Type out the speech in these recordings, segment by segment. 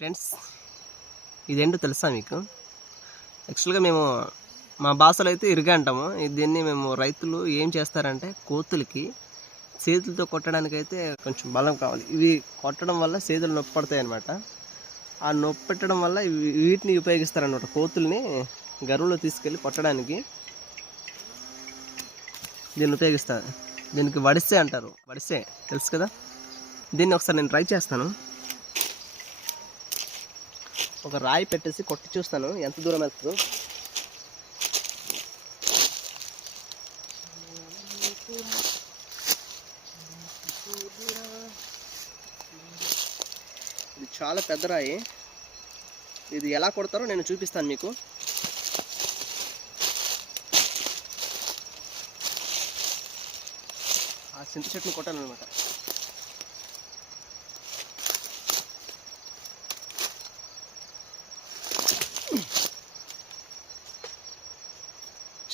Friends, ఇదేంటో తెలుసా మీకు? యాక్చువల్గా మేము మా భాషలో అయితే ఇరుగా అంటాము. దీన్ని మేము రైతులు ఏం చేస్తారంటే కోతులకి చేతులతో కొట్టడానికైతే కొంచెం బలం కావాలి. ఇవి కొట్టడం వల్ల చేతులు నొప్పి పడతాయి అన్నమాట. ఆ నొప్పి పెట్టడం వల్ల వీటిని ఉపయోగిస్తారనమాట. కోతుల్ని గరువులో తీసుకెళ్ళి కొట్టడానికి దీన్ని ఉపయోగిస్తారు. దీనికి వడిసే అంటారు. వడిసే తెలుసు కదా. దీన్ని ఒకసారి నేను ట్రై చేస్తాను. ఒక రాయి పెట్టేసి కొట్టి చూస్తాను ఎంత దూరం వెళ్తుందో. ఇది చాలా పెద్ద రాయి. ఇది ఎలా కొడతారో నేను చూపిస్తాను మీకు. ఆ చింత చెట్టును కొట్టాలన్నమాట.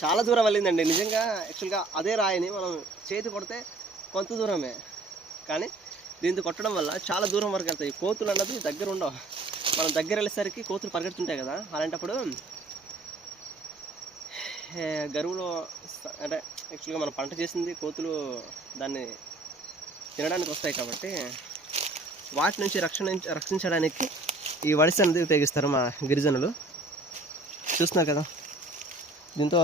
చాలా దూరం వెళ్ళిందండి నిజంగా. యాక్చువల్గా అదే రాయిని మనం చేతి కొడితే కొంత దూరమే, కానీ దీంతో కొట్టడం వల్ల చాలా దూరం వరకు వెళ్తాయి. కోతులు అన్నది దగ్గర ఉండవు. మనం దగ్గర వెళ్ళేసరికి కోతులు పరిగెడుతుంటాయి కదా, అలాంటప్పుడు గరువులో అంటే యాక్చువల్గా మనం పంట చేసింది కోతులు దాన్ని తినడానికి వస్తాయి కాబట్టి వాటి నుంచి రక్షించడానికి ఈ వడిసె అనేది ఉపయోగిస్తారు మా గిరిజనులు. చూస్తున్నారు కదా, దీంతో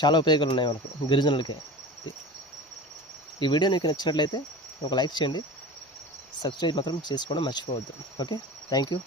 చాలా ఉపయోగాలు ఉన్నాయి మనకు గిరిజనులకి. ఈ వీడియో మీకు నచ్చినట్లయితే ఒక లైక్ చేయండి, సబ్స్క్రైబ్ మాత్రం చేసుకోవడం మర్చిపోవద్దు. Okay, thank you.